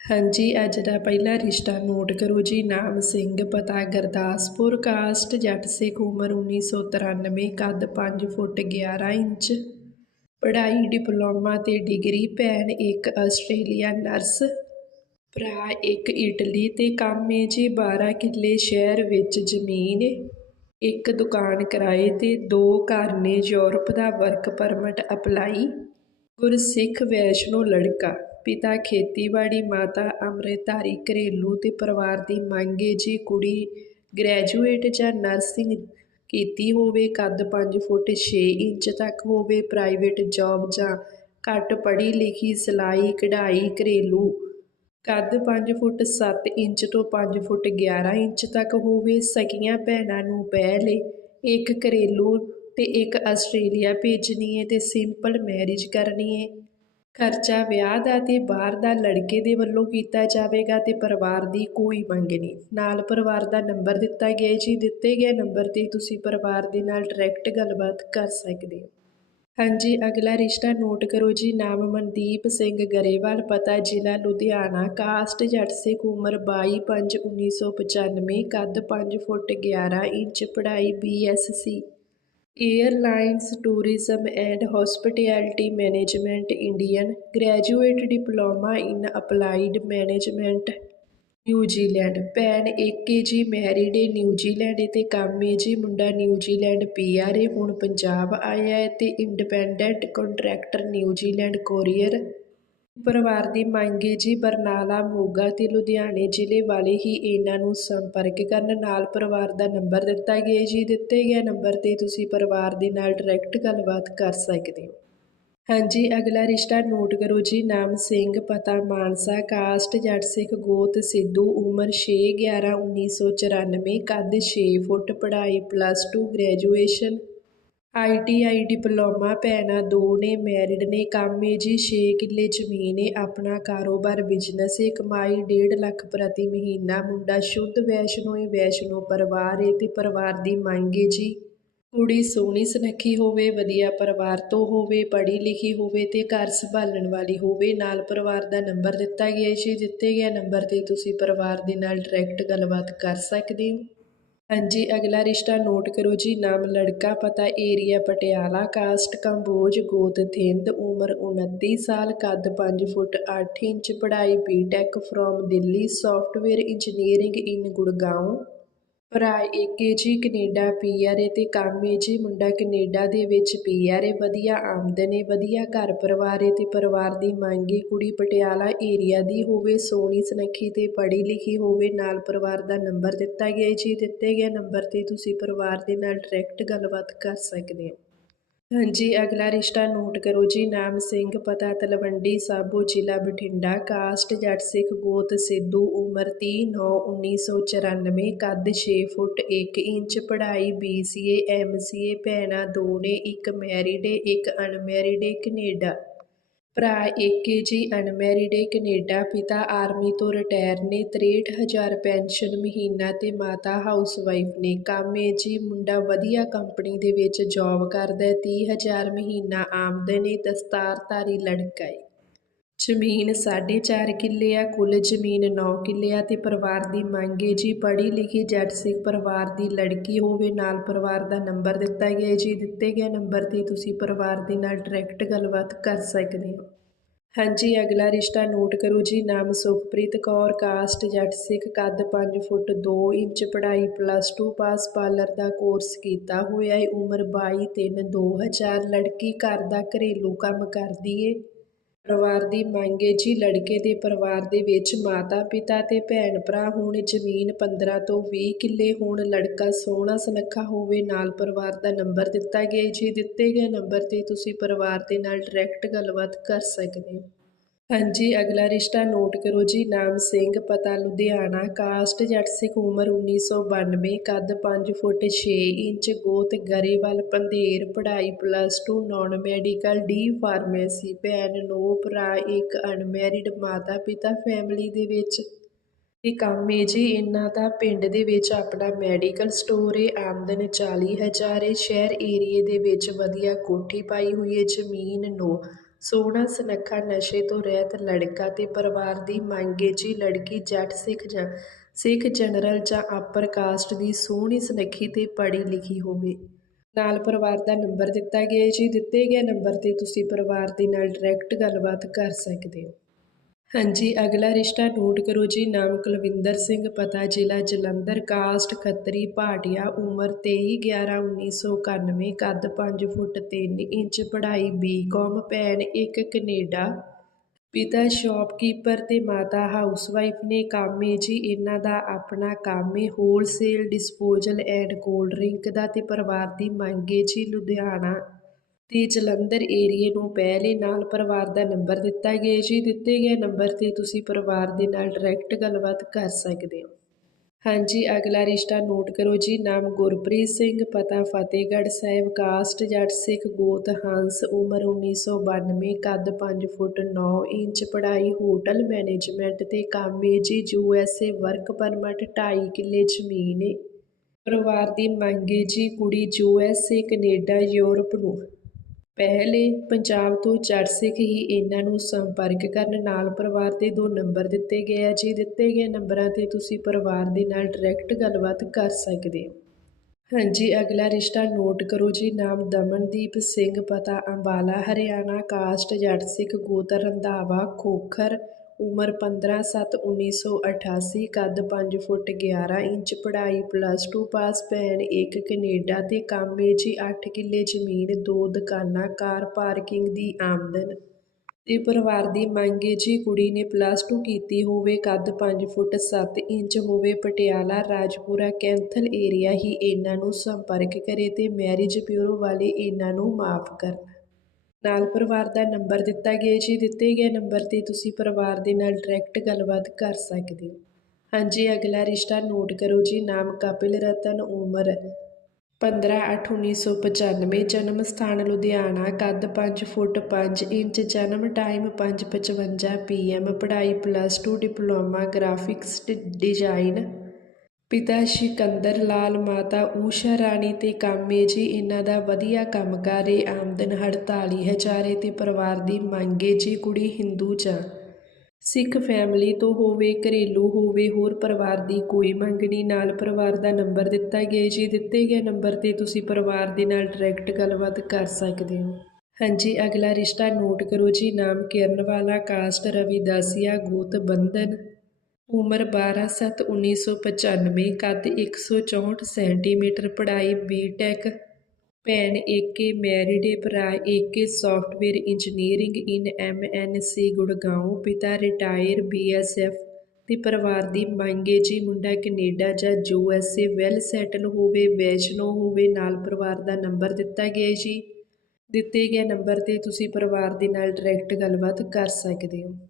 ਹਾਂਜੀ, ਅੱਜ ਦਾ ਪਹਿਲਾ ਰਿਸ਼ਤਾ ਨੋਟ ਕਰੋ ਜੀ। ਨਾਮ ਸਿੰਘ, ਪਤਾ ਗੁਰਦਾਸਪੁਰ, ਕਾਸਟ, ਜੱਟ ਸਿੱਖ, ਉਮਰ 1993 ਕੱਦ 5 ਫੁੱਟ 11 ਇੰਚ। ਪੜ੍ਹਾਈ, ਡਿਪਲੋਮਾ ਤੇ ਡਿਗਰੀ, ਭੈਣ ਇੱਕ ਆਸਟ੍ਰੇਲੀਆ ਨਰਸ। ਭਰਾ ਇੱਕ ਇਟਲੀ ਤੇ ਕਾਮੇ ਏ ਜੀ। 12 ਕਿੱਲੇ ਸ਼ਹਿਰ ਵਿੱਚ ਜ਼ਮੀਨ, ਇੱਕ ਦੁਕਾਨ ਕਿਰਾਏ ਤੇ ਦੋ ਘਰ ਨੇ। ਯੂਰਪ ਦਾ work permit apply. Gursikh, Vaishno ਲੜਕਾ। ਪਿਤਾ ਖੇਤੀਬਾੜੀ ਮਾਤਾ ਅੰਮ੍ਰਿਤਧਾਰੀ ਘਰੇਲੂ ਅਤੇ ਪਰਿਵਾਰ ਦੀ ਮੰਗ ਏ ਜੀ ਕੁੜੀ ਗ੍ਰੈਜੂਏਟ ਜਾਂ ਨਰਸਿੰਗ ਕੀਤੀ ਹੋਵੇ, ਕੱਦ 5 ਫੁੱਟ 6 ਇੰਚ ਤੱਕ ਹੋਵੇ ਪ੍ਰਾਈਵੇਟ ਜੌਬ ਜਾਂ ਘੱਟ ਪੜ੍ਹੀ ਲਿਖੀ ਸਿਲਾਈ ਕਢਾਈ ਘਰੇਲੂ, ਕੱਦ 5 ਫੁੱਟ 7 ਇੰਚ ਤੋਂ 5 ਫੁੱਟ 11 ਇੰਚ ਤੱਕ ਹੋਵੇ, ਸਕੀਆਂ ਭੈਣਾਂ ਨੂੰ ਪਹਿਲੇ ਇੱਕ ਘਰੇਲੂ ਤੇ ਇੱਕ ਆਸਟ੍ਰੇਲੀਆ ਭੇਜਣੀ ਹੈ ਤੇ ਸਿੰਪਲ ਮੈਰਿਜ ਕਰਨੀ ਹੈ। ਖਰਚਾ ਵਿਆਹ ਦਾ ਤੇ ਬਾਹਰ ਦਾ ਲੜਕੇ ਦੇ ਵੱਲੋਂ ਕੀਤਾ ਜਾਵੇਗਾ ਤੇ ਪਰਿਵਾਰ ਦੀ ਕੋਈ ਮੰਗ ਨਹੀਂ। ਨਾਲ ਪਰਿਵਾਰ ਦਾ ਨੰਬਰ ਦਿੱਤਾ ਗਿਆ ਜੀ। ਦਿੱਤੇ ਗਏ ਨੰਬਰ ਤੇ ਤੁਸੀਂ ਪਰਿਵਾਰ ਦੇ ਨਾਲ ਡਾਇਰੈਕਟ ਗੱਲਬਾਤ ਕਰ ਸਕਦੇ ਹੋ। ਹਾਂਜੀ, ਅਗਲਾ ਰਿਸ਼ਤਾ ਨੋਟ ਕਰੋ ਜੀ। ਨਾਮ ਮਨਦੀਪ ਸਿੰਘ ਗਰੇਵਾਲ, ਪਤਾ ਜ਼ਿਲ੍ਹਾ ਲੁਧਿਆਣਾ, ਕਾਸਟ ਜੱਟ ਸਿੱਖ ਉਮਰ 22 5 1995 ਕੱਦ 5 ਫੁੱਟ 11 ਇੰਚ, ਪੜ੍ਹਾਈ BSc airlines tourism and hospitality management Indian graduate diploma in applied management New Zealand ਭੈਣ ਏਕੇ ਜੀ ਮੈਰਿਡ ਏ ਨਿਊਜ਼ੀਲੈਂਡ ਤੇ ਕੰਮ ਏ ਜੀ ਮੁੰਡਾ ਨਿਊਜ਼ੀਲੈਂਡ ਪੀਆਰ ਏ ਹੁਣ ਪੰਜਾਬ ਆਇਆ ਹੈ ਅਤੇ ਇੰਡੀਪੈਂਡੈਂਟ ਕੰਟਰੈਕਟਰ ਨਿਊਜ਼ੀਲੈਂਡ ਕੋਰੀਅਰ ਪਰਿਵਾਰ ਦੀ ਮੰਗ ਏ ਜੀ, ਬਰਨਾਲਾ, ਮੋਗਾ ਤੇ ਲੁਧਿਆਣੇ ਜ਼ਿਲ੍ਹੇ ਵਾਲੇ ਹੀ ਇਹਨਾਂ ਨੂੰ ਸੰਪਰਕ ਕਰਨ। ਨਾਲ ਪਰਿਵਾਰ ਦਾ ਨੰਬਰ ਦਿੱਤਾ ਗਿਆ ਜੀ। ਦਿੱਤੇ ਗਏ ਨੰਬਰ ਤੇ ਤੁਸੀਂ ਪਰਿਵਾਰ ਦੇ ਨਾਲ ਡਾਇਰੈਕਟ ਗੱਲਬਾਤ ਕਰ ਸਕਦੇ ਹੋ। ਹਾਂਜੀ, ਅਗਲਾ ਰਿਸ਼ਤਾ ਨੋਟ ਕਰੋ ਜੀ। ਨਾਮ ਸਿੰਘ, ਪਤਾ ਮਾਨਸਾ, ਕਾਸਟ, ਜੱਟ ਸਿੱਖ, ਗੋਤ, ਸਿੱਧੂ, ਉਮਰ 6 11 1994 ਕੱਦ 6 ਫੁੱਟ, ਪੜ੍ਹਾਈ ਪਲੱਸ 2 ਗ੍ਰੈਜੂਏਸ਼ਨ ਆਈਟੀਆਈ ਡਿਪਲੋਮਾ ਭੈਣਾਂ ਦੋ ਨੇ, ਮੈਰਿਡ ਨੇ, ਕੰਮ ਏ ਜੀ 6 ਕਿੱਲੇ ਜ਼ਮੀਨ ਏ, ਆਪਣਾ ਕਾਰੋਬਾਰ ਬਿਜ਼ਨਸ ਏ, ਕਮਾਈ 1.5 ਲੱਖ ਪ੍ਰਤੀ ਮਹੀਨਾ, ਮੁੰਡਾ ਸ਼ੁੱਧ ਵੈਸ਼ਨੋ ਏ, ਵੈਸ਼ਨੋ ਪਰਿਵਾਰ ਏ ਤੇ ਪਰਿਵਾਰ ਦੀ ਮੰਗ ਏ ਜੀ। ਕੁੜੀ ਸੋਹਣੀ ਸੁਨੱਖੀ ਹੋਵੇ, ਵਧੀਆ ਪਰਿਵਾਰ ਤੋਂ ਹੋਵੇ, ਪੜ੍ਹੀ ਲਿਖੀ ਹੋਵੇ ਤੇ ਘਰ ਸੰਭਾਲਣ ਵਾਲੀ ਹੋਵੇ, ਨਾਲ ਪਰਿਵਾਰ ਦਾ ਨੰਬਰ ਦਿੱਤਾ ਗਿਆ ਜੀ, ਦਿੱਤੇ ਗਏ ਨੰਬਰ ਤੇ ਤੁਸੀਂ ਪਰਿਵਾਰ ਦੇ ਨਾਲ ਡਾਇਰੈਕਟ ਗੱਲਬਾਤ ਕਰ ਸਕਦੇ ਹੋ। ਹਾਂਜੀ, ਅਗਲਾ ਰਿਸ਼ਤਾ ਨੋਟ ਕਰੋ ਜੀ। ਨਾਮ ਲੜਕਾ ਪਤਾ ਏਰੀਆ ਪਟਿਆਲਾ, ਕਾਸਟ ਕੰਬੋਜ ਗੋਤ ਥਿੰਦ, ਉਮਰ 29 ਸਾਲ, ਕੱਦ 5 ਫੁੱਟ 8 ਇੰਚ, ਪੜ੍ਹਾਈ BTech from Delhi software engineering in Gurgaon. ਭਰਾ ਏਕੇ ਜੀ ਕਨੇਡਾ ਪੀ ਆਰ ਏ ਅਤੇ ਕੰਮ ਏ ਜੀ ਮੁੰਡਾ ਕਨੇਡਾ ਦੇ ਵਿੱਚ ਪੀ ਆਰ ਏ ਵਧੀਆ ਆਮਦਨ ਏ, ਵਧੀਆ ਘਰ ਪਰਿਵਾਰ ਏ ਅਤੇ ਪਰਿਵਾਰ ਦੀ ਮੰਗ ਏ ਕੁੜੀ ਪਟਿਆਲਾ ਏਰੀਆ ਦੀ ਹੋਵੇ, ਸੋਹਣੀ ਸੁਨੱਖੀ ਅਤੇ ਪੜ੍ਹੀ ਲਿਖੀ ਹੋਵੇ, ਨਾਲ ਪਰਿਵਾਰ ਦਾ ਨੰਬਰ ਦਿੱਤਾ ਗਿਆ ਜੀ ਦਿੱਤੇ ਗਏ ਨੰਬਰ ਤੇ ਤੁਸੀਂ ਪਰਿਵਾਰ ਦੇ ਨਾਲ ਡਾਇਰੈਕਟ ਗੱਲਬਾਤ ਕਰ ਸਕਦੇ ਹੋ। ਹਾਂਜੀ, ਅਗਲਾ ਰਿਸ਼ਤਾ ਨੋਟ ਕਰੋ ਜੀ। ਨਾਮ ਸਿੰਘ, ਪਤਾ ਤਲਵੰਡੀ ਸਾਬੋ, ਜ਼ਿਲ੍ਹਾ ਬਠਿੰਡਾ। ਕਾਸਟ, ਜੱਟ ਸਿੱਖ, ਗੋਤ ਸਿੱਧੂ, ਉਮਰ 30 9 1994 ਕੱਦ 6 ਫੁੱਟ 1 ਇੰਚ, ਪੜ੍ਹਾਈ BCA MCA ਭੈਣਾਂ ਦੋ ਨੇ ਇੱਕ ਮੈਰਿਡ ਏ, ਇੱਕ ਅਨਮੈਰਿਡ ਏ, ਕੈਨੇਡਾ। ਭਰਾ ਏਕੇ ਜੀ ਅਨਮੈਰਿਡ ਏ, ਕੈਨੇਡਾ ਪਿਤਾ ਆਰਮੀ ਤੋਂ ਰਿਟਾਇਰ ਨੇ 63000 ਪੈਨਸ਼ਨ ਮਹੀਨਾ ਤੇ ਮਾਤਾ ਹਾਊਸਵਾਈਫ ਨੇ ਕੰਮ ਏ ਜੀ। ਮੁੰਡਾ ਵਧੀਆ ਕੰਪਨੀ ਦੇ ਵਿੱਚ ਜੌਬ ਕਰਦਾ ਹੈ 30000 ਮਹੀਨਾ ਆਮਦਨ ਏ, ਦਸਤਾਰਧਾਰੀ ਲੜਕਾ ਏ। ਜ਼ਮੀਨ 4.5 ਕਿੱਲੇ ਆ, ਕੁੱਲ ਜ਼ਮੀਨ 9 ਕਿੱਲੇ ਆ ਅਤੇ ਪਰਿਵਾਰ ਦੀ ਮੰਗ ਹੈ ਜੀ, ਪੜ੍ਹੀ ਲਿਖੀ ਜੱਟ ਸਿੱਖ ਪਰਿਵਾਰ ਦੀ ਲੜਕੀ ਹੋਵੇ, ਨਾਲ ਪਰਿਵਾਰ ਦਾ ਨੰਬਰ ਦਿੱਤਾ ਗਿਆ ਹੈ ਜੀ, ਦਿੱਤੇ ਗਏ ਨੰਬਰ ਤੇ ਤੁਸੀਂ ਪਰਿਵਾਰ ਦੇ ਨਾਲ ਡਾਇਰੈਕਟ ਗੱਲਬਾਤ ਕਰ ਸਕਦੇ ਹੋ। ਹਾਂਜੀ, ਅਗਲਾ ਰਿਸ਼ਤਾ ਨੋਟ ਕਰੋ ਜੀ, ਨਾਮ ਸੁਖਪ੍ਰੀਤ ਕੌਰ ਕਾਸਟ ਜੱਟ ਸਿੱਖ, ਕੱਦ 5 ਫੁੱਟ 2 ਇੰਚ, ਪੜ੍ਹਾਈ ਪਲੱਸ 2 ਪਾਸ ਪਾਰਲਰ ਦਾ ਕੋਰਸ ਕੀਤਾ ਹੋਇਆ ਹੈ, ਉਮਰ 22 3 2000 ਲੜਕੀ ਘਰ ਦਾ ਘਰੇਲੂ ਕੰਮ ਕਰਦੀ ਏ ਪਰਿਵਾਰ ਦੀ ਮੰਗ ਹੈ ਜੀ, ਲੜਕੇ ਦੇ ਪਰਿਵਾਰ ਦੇ ਵਿੱਚ ਮਾਤਾ ਪਿਤਾ ਤੇ ਭੈਣ ਭਰਾ ਹੋਣ, ਜ਼ਮੀਨ 15 ਤੋਂ 20 ਕਿੱਲੇ ਹੋਣ, ਲੜਕਾ ਸੋਹਣਾ ਸੁਨੱਖਾ ਹੋਵੇ, ਨਾਲ ਪਰਿਵਾਰ ਦਾ ਨੰਬਰ ਦਿੱਤਾ ਗਿਆ ਜੀ, ਦਿੱਤੇ ਗਏ ਨੰਬਰ ਤੇ ਤੁਸੀਂ ਪਰਿਵਾਰ ਦੇ ਨਾਲ ਡਾਇਰੈਕਟ ਗੱਲਬਾਤ ਕਰ ਸਕਦੇ ਹੋ। ਹਾਂਜੀ, ਅਗਲਾ ਰਿਸ਼ਤਾ ਨੋਟ ਕਰੋ ਜੀ। ਨਾਮ ਸਿੰਘ, ਪਤਾ ਲੁਧਿਆਣਾ, ਕਾਸਟ ਜੱਟ ਸਿੱਖ ਉਮਰ 1992 ਕੱਦ 5 ਫੁੱਟ 6 ਇੰਚ, ਗੋਤ ਗਰੇਵਾਲ ਪੰਧੇਰ, ਪੜ੍ਹਾਈ plus 2 non medical D pharmacy ਭੈਣ ਨੋ, ਭਰਾ ਇੱਕ ਅਨਮੈਰਿਡ ਮਾਤਾ ਪਿਤਾ ਫੈਮਿਲੀ ਦੇ ਵਿੱਚ। ਇਹ ਕੰਮ ਹੈ ਜੀ, ਇਹਨਾਂ ਦਾ ਪਿੰਡ ਦੇ ਵਿੱਚ ਆਪਣਾ ਮੈਡੀਕਲ ਸਟੋਰ ਹੈ। ਆਮਦਨ 40000 ਹੈ। ਸ਼ਹਿਰ ਏਰੀਏ ਦੇ ਵਿੱਚ ਵਧੀਆ ਕੋਠੀ ਪਾਈ ਹੋਈ ਹੈ। ਜ਼ਮੀਨ ਨੋ ਸੋਹਣਾ ਸੁਨੱਖਾ ਨਸ਼ੇ ਤੋਂ ਰਹਿਤ ਲੜਕਾ ਤੇ ਪਰਿਵਾਰ ਦੀ ਮੰਗ ਹੈ ਜੀ ਲੜਕੀ ਜੱਟ ਸਿੱਖ ਜਾਂ ਸਿੱਖ ਜਨਰਲ ਜਾਂ ਅਪਰ ਕਾਸਟ ਦੀ ਸੋਹਣੀ ਸੁਨੱਖੀ ਤੇ ਪੜ੍ਹੀ ਲਿਖੀ ਹੋਵੇ। ਨਾਲ ਪਰਿਵਾਰ ਦਾ ਨੰਬਰ ਦਿੱਤਾ ਗਿਆ ਹੈ ਜੀ। ਦਿੱਤੇ ਗਏ ਨੰਬਰ ਤੇ ਤੁਸੀਂ ਪਰਿਵਾਰ ਦੇ ਨਾਲ ਡਾਇਰੈਕਟ ਗੱਲਬਾਤ ਕਰ ਸਕਦੇ ਹੋ। ਹਾਂਜੀ, ਅਗਲਾ ਰਿਸ਼ਤਾ ਨੋਟ ਕਰੋ ਜੀ। ਨਾਮ ਕੁਲਵਿੰਦਰ ਸਿੰਘ, ਪਤਾ ਜ਼ਿਲ੍ਹਾ ਜਲੰਧਰ, ਕਾਸਟ ਖੱਤਰੀ, ਭਾਟੀਆ, ਉਮਰ 23/11/1991 ਕੱਦ 5 ਫੁੱਟ 3 ਇੰਚ, ਪੜ੍ਹਾਈ ਬੀਕਾਮ ਭੈਣ ਇੱਕ ਕੈਨੇਡਾ। ਪਿਤਾ ਸ਼ਾਪਕੀਪਰ ਤੇ ਮਾਤਾ ਹਾਊਸਵਾਈਫ ਨੇ ਕੰਮ ਹੈ ਜੀ, ਇਹਨਾਂ ਦਾ ਆਪਣਾ ਕੰਮ ਹੈ wholesale disposal and cold drink ਦਾ ਤੇ ਪਰਿਵਾਰ ਦੀ ਮੰਗ ਹੈ ਜੀ, ਲੁਧਿਆਣਾ। ਅਤੇ ਜਲੰਧਰ ਏਰੀਏ ਨੂੰ ਪਹਿਲੇ ਨਾਲ ਪਰਿਵਾਰ ਦਾ ਨੰਬਰ ਦਿੱਤਾ ਗਿਆ ਜੀ। ਦਿੱਤੇ ਗਏ ਨੰਬਰ ਤੇ ਤੁਸੀਂ ਪਰਿਵਾਰ ਦੇ ਨਾਲ ਡਾਇਰੈਕਟ ਗੱਲਬਾਤ ਕਰ ਸਕਦੇ ਹੋ। ਹਾਂਜੀ, ਅਗਲਾ ਰਿਸ਼ਤਾ ਨੋਟ ਕਰੋ ਜੀ। ਨਾਮ ਗੁਰਪ੍ਰੀਤ ਸਿੰਘ, ਪਤਾ ਫਤਿਹਗੜ੍ਹ ਸਾਹਿਬ, ਕਾਸਟ ਜੱਟ ਸਿੱਖ ਗੋਤ ਹੰਸ, ਉਮਰ 1992 ਕੱਦ 5 ਫੁੱਟ 9 ਇੰਚ, ਪੜ੍ਹਾਈ ਹੋਟਲ ਮੈਨੇਜਮੈਂਟ ਤੇ ਕੰਮ ਹੈ ਜੀ। U S A work permit 2.5 ਕਿੱਲੇ ਜ਼ਮੀਨ ਹੈ। ਪਰਿਵਾਰ ਦੀ ਮੰਗ ਹੈ ਜੀ ਕੁੜੀ U S A Canada Europe ਨੂੰ। ਪਹਿਲੇ ਪੰਜਾਬ ਤੋਂ ਚੜ ਸਿੱਖ ਹੀ ਇਹਨਾਂ ਨੂੰ ਸੰਪਰਕ ਕਰਨ ਨਾਲ ਪਰਿਵਾਰ ਦੇ ਦੋ ਨੰਬਰ ਦਿੱਤੇ ਗਏ ਆ। ਜੀ ਦਿੱਤੇ ਗਏ ਨੰਬਰਾਂ ਤੇ ਤੁਸੀਂ ਪਰਿਵਾਰ ਦੇ ਨਾਲ ਡਾਇਰੈਕਟ ਗੱਲਬਾਤ ਕਰ ਸਕਦੇ ਹੋ। ਹਾਂਜੀ, ਅਗਲਾ ਰਿਸ਼ਤਾ ਨੋਟ ਕਰੋ ਜੀ। ਨਾਮ ਦਮਨਦੀਪ ਸਿੰਘ, ਪਤਾ ਅੰਬਾਲਾ, ਹਰਿਆਣਾ, ਕਾਸਟ ਜੱਟ ਸਿੱਖ, ਗੋਤਰ, ਰੰਧਾਵਾ, ਖੋਖਰ ਉਮਰ 15/7/1988 ਕੱਦ ਪੰਜ ਫੁੱਟ 11 ਇੰਚ, ਪੜ੍ਹਾਈ ਪਲੱਸ ਟੂ ਪਾਸ ਭੈਣ ਇੱਕ ਕਨੇਡਾ ਅਤੇ ਕੰਮ ਹੈ ਜੀ 8 ਕਿੱਲੇ ਜ਼ਮੀਨ, ਦੋ ਦੁਕਾਨਾਂ, ਕਾਰ ਪਾਰਕਿੰਗ ਦੀ ਆਮਦਨ। ਤੇ ਪਰਿਵਾਰ ਦੀ ਮੰਗ ਹੈ ਜੀ, ਕੁੜੀ ਨੇ ਪਲੱਸ ਟੂ ਕੀਤੀ ਹੋਵੇ, ਕੱਦ ਪੰਜ ਫੁੱਟ ਸੱਤ ਇੰਚ ਹੋਵੇ, ਪਟਿਆਲਾ, ਰਾਜਪੁਰਾ, ਕੈਂਥਲ ਏਰੀਆ ਹੀ ਇਹਨਾਂ ਨੂੰ ਸੰਪਰਕ ਕਰੇ ਤੇ ਮੈਰਿਜ ਬਿਊਰੋ ਵਾਲੇ ਇਹਨਾਂ ਨੂੰ ਮਾਫ ਕਰਨ। ਨਾਲ ਪਰਿਵਾਰ ਦਾ ਨੰਬਰ ਦਿੱਤਾ ਗਿਆ ਜੀ ਦਿੱਤੇ ਗਏ ਨੰਬਰ ਤੇ ਤੁਸੀਂ ਪਰਿਵਾਰ ਦੇ ਨਾਲ ਡਾਇਰੈਕਟ ਗੱਲਬਾਤ ਕਰ ਸਕਦੇ ਹੋ। ਹਾਂਜੀ, ਅਗਲਾ ਰਿਸ਼ਤਾ ਨੋਟ ਕਰੋ ਜੀ। ਨਾਮ ਕਪਿਲ ਰਤਨ, ਉਮਰ 15/8/1995 ਜਨਮ ਸਥਾਨ ਲੁਧਿਆਣਾ, ਕੱਦ 5 ਫੁੱਟ 5 ਇੰਚ, ਜਨਮ ਟਾਈਮ 5:55 ਪੀਐਮ ਪੜ੍ਹਾਈ ਪਲੱਸ 2 ਡਿਪਲੋਮਾ ਗ੍ਰਾਫਿਕਸ ਡਿਜ਼ਾਈਨ ਪਿਤਾ ਸਿਕੰਦਰ ਲਾਲ, ਮਾਤਾ ਊਸ਼ਾ ਰਾਣੀ ਤੇ ਕਾਮੇ ਜੀ, ਇਹਨਾਂ ਦਾ ਵਧੀਆ ਕੰਮਕਾਰ ਏ, ਆਮਦਨ 48000 ਹਜ਼ਾਰੇ ਤੇ ਪਰਿਵਾਰ ਦੀ ਮੰਗ ਏ, ਜੀ ਕੁੜੀ ਹਿੰਦੂ ਜਾਂ ਸਿੱਖ ਫੈਮਿਲੀ ਤੋਂ ਹੋਵੇ, ਘਰੇਲੂ ਹੋਵੇ, ਹੋਰ ਪਰਿਵਾਰ ਦੀ ਕੋਈ ਮੰਗਣੀ ਨਾਲ ਪਰਿਵਾਰ ਦਾ ਨੰਬਰ ਦਿੱਤਾ ਗਿਆ ਜੀ ਦਿੱਤੇ ਗਏ ਨੰਬਰ ਤੇ ਤੁਸੀਂ ਪਰਿਵਾਰ ਦੇ ਨਾਲ ਡਾਇਰੈਕਟ ਗੱਲਬਾਤ ਕਰ ਸਕਦੇ ਹੋ। ਹਾਂਜੀ, ਅਗਲਾ ਰਿਸ਼ਤਾ ਨੋਟ ਕਰੋ ਜੀ, ਨਾਮ ਕਿਰਨ ਵਾਲਾ ਕਾਸਟ ਰਵਿਦਾਸੀਆ ਗੋਤ ਬੰਧਨ। ਉਮਰ 12/7/1995 ਕੱਦ 164 ਸੈਂਟੀਮੀਟਰ ਪੜ੍ਹਾਈ ਬੀਟੈਕ ਭੈਣ ਏਕੇ ਮੈਰਿਡ ਏ, ਭਰਾ ਏਕੇ software engineering in M N C Gurgaon ਪਿਤਾ ਰਿਟਾਇਰ ਬੀਐਸਐਫ ਤੇ ਪਰਿਵਾਰ ਦੀ ਮੰਗ ਹੈ ਜੀ ਮੁੰਡਾ ਕੈਨੇਡਾ ਜਾਂ U S A well settle ਹੋਵੇ, ਵੈਸ਼ਨੋ ਹੋਵੇ, ਨਾਲ ਪਰਿਵਾਰ ਦਾ ਨੰਬਰ ਦਿੱਤਾ ਗਿਆ ਜੀ। ਦਿੱਤੇ ਗਏ ਨੰਬਰ ਤੇ ਤੁਸੀਂ ਪਰਿਵਾਰ ਦੇ ਨਾਲ ਡਾਇਰੈਕਟ ਗੱਲਬਾਤ ਕਰ ਸਕਦੇ ਹੋ।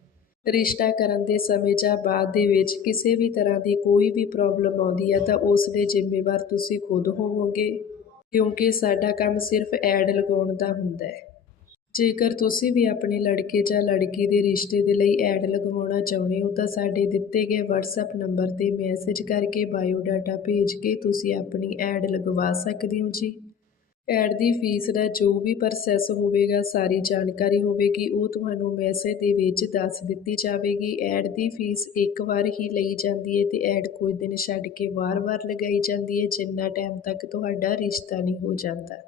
ਰਿਸ਼ਤਾ ਕਰਨ ਦੇ ਸਮੇਂ ਜਾਂ ਬਾਅਦ ਦੇ ਵਿੱਚ ਕਿਸੇ ਵੀ ਤਰ੍ਹਾਂ ਦੀ ਕੋਈ ਵੀ ਪ੍ਰੋਬਲਮ ਆਉਂਦੀ ਹੈ ਤਾਂ ਉਸ ਦੇ ਜ਼ਿੰਮੇਵਾਰ ਤੁਸੀਂ ਖੁਦ ਹੋਵੋਗੇ, ਕਿਉਂਕਿ ਸਾਡਾ ਕੰਮ ਸਿਰਫ ਐਡ ਲਗਾਉਣ ਦਾ ਹੁੰਦਾ ਹੈ। ਜੇਕਰ ਤੁਸੀਂ ਵੀ ਆਪਣੇ ਲੜਕੇ ਜਾਂ ਲੜਕੀ ਦੇ ਰਿਸ਼ਤੇ ਦੇ ਲਈ ਐਡ ਲਗਵਾਉਣਾ ਚਾਹੁੰਦੇ ਹੋ ਤਾਂ ਸਾਡੇ ਦਿੱਤੇ ਗਏ WhatsApp ਨੰਬਰ ਤੇ ਮੈਸੇਜ ਕਰਕੇ ਬਾਇਓ ਡਾਟਾ ਭੇਜ ਕੇ ਤੁਸੀਂ ਆਪਣੀ ਐਡ ਲਗਵਾ ਸਕਦੇ ਹੋ ਜੀ। ਐਡ ਦੀ ਫੀਸ ਦਾ ਜੋ ਵੀ ਪ੍ਰੋਸੈਸ ਹੋਵੇਗਾ, ਸਾਰੀ ਜਾਣਕਾਰੀ ਹੋਵੇਗੀ, ਉਹ ਤੁਹਾਨੂੰ ਮੈਸੇਜ ਦੇ ਵਿੱਚ ਦੱਸ ਦਿੱਤੀ ਜਾਵੇਗੀ। ਐਡ ਦੀ ਫੀਸ ਇੱਕ ਵਾਰ ਹੀ ਲਈ ਜਾਂਦੀ ਹੈ ਤੇ ਐਡ ਕੁਝ ਦਿਨ ਛੱਡ ਕੇ ਵਾਰ-ਵਾਰ ਲਗਾਈ ਜਾਂਦੀ ਹੈ, ਜਿੰਨਾ ਟਾਈਮ ਤੱਕ ਤੁਹਾਡਾ ਰਿਸ਼ਤਾ ਨਹੀਂ ਹੋ ਜਾਂਦਾ।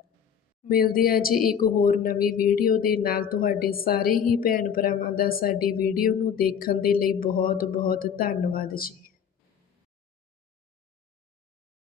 ਮਿਲਦੇ ਹਾਂ ਜੀ ਇੱਕ ਹੋਰ ਨਵੀਂ ਵੀਡੀਓ ਦੇ ਨਾਲ। ਤੁਹਾਡੇ ਸਾਰੇ ਹੀ ਭੈਣ ਭਰਾਵਾਂ ਦਾ ਸਾਡੀ ਵੀਡੀਓ ਨੂੰ ਦੇਖਣ ਦੇ ਲਈ ਬਹੁਤ ਬਹੁਤ ਧੰਨਵਾਦ ਜੀ।